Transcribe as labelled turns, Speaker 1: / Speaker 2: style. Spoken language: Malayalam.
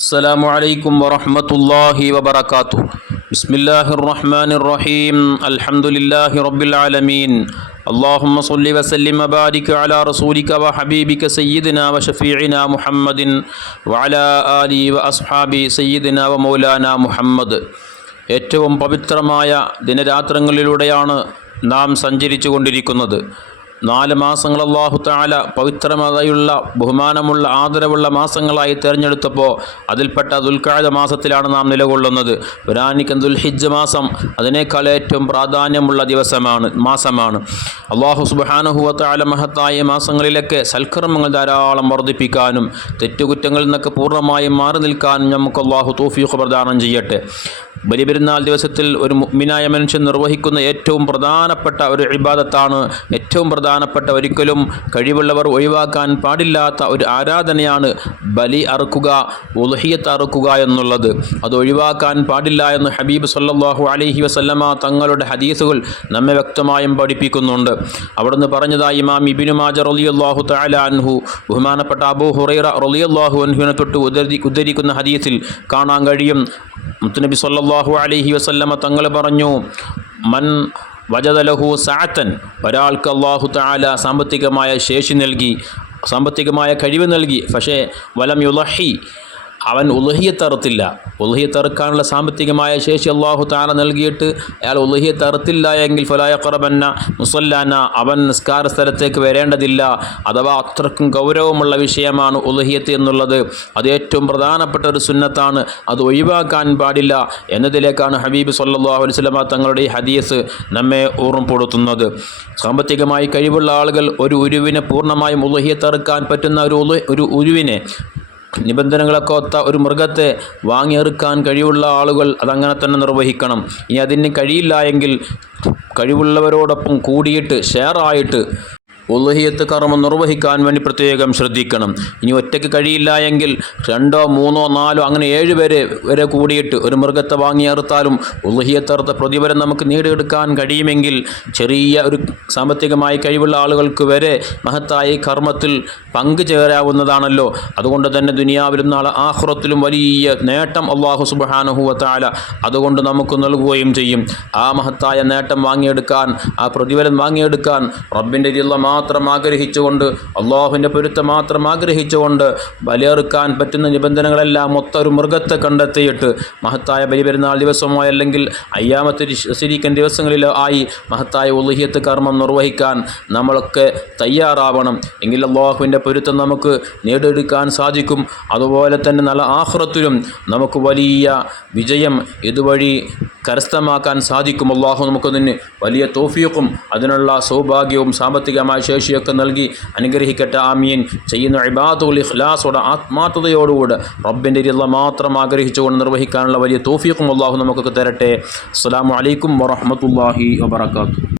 Speaker 1: السلام عليكم ورحمة الله وبركاته بسم الله الرحمن الرحيم الحمد لله رب العالمين اللهم صل وسلم وبارك على رسولك وحبيبك سيدنا وشفيعنا محمد وعلى آله وأصحابه سيدنا ومولانا محمد ഏറ്റവും പവിത്രമായ ദിനരാത്രങ്ങളിലൂടെയാണ് നാം സഞ്ചരിച്ചു കൊണ്ടിരിക്കുന്നത് നാല് മാസങ്ങൾ അള്ളാഹു താല പവിത്രമതയുള്ള ബഹുമാനമുള്ള ആദരവുള്ള മാസങ്ങളായി തിരഞ്ഞെടുത്തപ്പോൾ അതിൽപ്പെട്ട ദുൽഖാഴ മാസത്തിലാണ് നാം നിലകൊള്ളുന്നത്. പുരാനിക്കൻ ദുൽഹിജ് മാസം അതിനേക്കാൾ ഏറ്റവും പ്രാധാന്യമുള്ള ദിവസമാണ് മാസമാണ്. അള്ളാഹു സുബാനുഹുവ താല മഹത്തായ മാസങ്ങളിലൊക്കെ സൽക്കർമ്മങ്ങൾ ധാരാളം വർദ്ധിപ്പിക്കാനും തെറ്റുകുറ്റങ്ങളിൽ നിന്നൊക്കെ പൂർണമായും മാറി നിൽക്കാനും നമുക്ക് അള്ളാഹു തൗഫീഖ് പ്രദാനം ചെയ്യട്ടെ. ബലിപെരുന്നാൾ ദിവസത്തിൽ ഒരു മുഗ്മിനായ മനുഷ്യൻ നിർവഹിക്കുന്ന ഏറ്റവും പ്രധാനപ്പെട്ട ഒരു ഇബാദത്താണ്. ഏറ്റവും പ്രധാനപ്പെട്ട ഒരിക്കലും കഴിവുള്ളവർ ഒഴിവാക്കാൻ പാടില്ലാത്ത ഒരു ആരാധനയാണ് ബലി അറുക്കുക ഉലഹിയത്ത് അറുക്കുക എന്നുള്ളത്. അത് ഒഴിവാക്കാൻ പാടില്ല എന്ന് ഹബീബ് സല്ലാഹു അലഹി വസല്ലമ തങ്ങളുടെ ഹദീസുകൾ നമ്മെ വ്യക്തമായും പഠിപ്പിക്കുന്നുണ്ട്. അവിടുന്ന് പറഞ്ഞതായി ഇമാം ഇബിനു മാജർ റലിയല്ലാഹു തആല അൻഹു ബഹുമാനപ്പെട്ട അബു ഹുറൈറ റലിയല്ലാഹു അൻഹുവിനെ തൊട്ട് ഉദ്ധരി ഉദ്ധരിക്കുന്ന ഹദീസിൽ കാണാൻ കഴിയും. മുത്തുനബി സല്ലല്ലാഹു അലൈഹി വസല്ലമ തങ്ങൾ പറഞ്ഞു മൻ വജദലഹു സാത്തൻ ഒരാൾക്ക് അള്ളാഹു താല സാമ്പത്തികമായ ശേഷി നൽകി സാമ്പത്തികമായ കഴിവ് നൽകി. പക്ഷേ വലം യുലഹി അവൻ ഉലഹിയത്തറുത്തില്ല ഉലഹിയത്തറുക്കാനുള്ള സാമ്പത്തികമായ ശേഷി അള്ളാഹു താല നൽകിയിട്ട് അയാൾ ഉലഹിയത്തറുത്തില്ല എങ്കിൽ ഫലായ കുറബന്ന മുസല്ലാന. അവൻ നിസ്കാര സ്ഥലത്തേക്ക് വരേണ്ടതില്ല. അഥവാ അത്രക്കും ഗൗരവമുള്ള വിഷയമാണ് ഉലഹിയത്ത് എന്നുള്ളത്. അത് ഏറ്റവും പ്രധാനപ്പെട്ട ഒരു സുന്നത്താണ്. അത് ഒഴിവാക്കാൻ പാടില്ല എന്നതിലേക്കാണ് ഹബീബ് സല്ലാഹു അലൈവലമ തങ്ങളുടെ ഈ ഹദീസ് നമ്മെ ഓർമ്മപ്പെടുത്തുന്നത്. സാമ്പത്തികമായി കഴിവുള്ള ആളുകൾ ഒരു ഉരുവിനെ പൂർണമായും ഉലഹിയത്തറുക്കാൻ പറ്റുന്ന ഒരു ഒരു ഉരുവിനെ നിബന്ധനകളൊക്കെ ഒത്ത ഒരു മൃഗത്തെ വാങ്ങിയെറുക്കാൻ കഴിവുള്ള ആളുകൾ അതങ്ങനെ തന്നെ നിർവഹിക്കണം. ഇനി അതിന് കഴിയില്ല എങ്കിൽ കഴിവുള്ളവരോടൊപ്പം കൂടിയിട്ട് ഷെയറായിട്ട് ഉലഹിയത്ത് കർമ്മം നിർവഹിക്കാൻ വേണ്ടി പ്രത്യേകം ശ്രദ്ധിക്കണം. ഇനി ഒറ്റയ്ക്ക് കഴിയില്ല എങ്കിൽ രണ്ടോ മൂന്നോ നാലോ അങ്ങനെ ഏഴ് പേരെ വരെ കൂടിയിട്ട് ഒരു മൃഗത്തെ വാങ്ങി അറുത്താലും ഉലഹിയത്തറുത്ത പ്രതിഫലം നമുക്ക് നേടിയെടുക്കാൻ കഴിയുമെങ്കിൽ ചെറിയ ഒരു സാമ്പത്തികമായി കഴിവുള്ള ആളുകൾക്ക് വരെ മഹത്തായ കർമ്മത്തിൽ പങ്കുചേരാവുന്നതാണല്ലോ അതുകൊണ്ട് തന്നെ ദുനിയാവിലും നാളെ ആഹ്റത്തിലും വലിയ നേട്ടം അള്ളാഹു സുബാനുഹുവത്താല അതുകൊണ്ട് നമുക്ക് നൽകുകയും ചെയ്യും. ആ മഹത്തായ നേട്ടം വാങ്ങിയെടുക്കാൻ ആ പ്രതിഫലം വാങ്ങിയെടുക്കാൻ റബ്ബിന്റെ ജില്ല മാത്രം ആഗ്രഹിച്ചുകൊണ്ട് അള്ളാഹുവിന്റെ പൊരുത്തം മാത്രം ആഗ്രഹിച്ചുകൊണ്ട് ബലിയെറുക്കാൻ പറ്റുന്ന നിബന്ധനകളെല്ലാം മൊത്തം ഒരു മൃഗത്തെ കണ്ടെത്തിയിട്ട് മഹത്തായ ബലി പെരുന്നാൾ ദിവസമോ അല്ലെങ്കിൽ അയ്യാമത്തെ ശരിക്കൻ ദിവസങ്ങളിലോ ആയി മഹത്തായ ഉലഹിയത്ത് കർമ്മം നിർവഹിക്കാൻ നമ്മളൊക്കെ തയ്യാറാവണം. എങ്കിൽ അള്ളാഹുവിന്റെ പൊരുത്തം നമുക്ക് നേടിയെടുക്കാൻ സാധിക്കും. അതുപോലെ തന്നെ നല്ല ആഹ്റത്തിലും നമുക്ക് വലിയ വിജയം ഇതുവഴി കരസ്ഥമാക്കാൻ സാധിക്കും. അള്ളാഹു നമുക്ക് തന്നെ വലിയ തോഫിയക്കും അതിനുള്ള സൗഭാഗ്യവും സാമ്പത്തികമായ ശേഷിയൊക്കെ നൽകി അനുഗ്രഹിക്കട്ടെ ആമീൻ. ചെയ്യുന്ന ഇബാദുൽ ഇഖ്ലാസോടെ ആത്മാർത്ഥതയോടുകൂടെ റബ്ബിന്റെ ഇരുള മാത്രം ആഗ്രഹിച്ചുകൊണ്ട് നിർവഹിക്കാനുള്ള വലിയ തോഫീഖും അള്ളാഹു നമുക്കൊക്കെ തരട്ടെ. അസ്സാം വലൈക്കും വറഹമത്തല്ലാഹി വാബർക്കാത്തു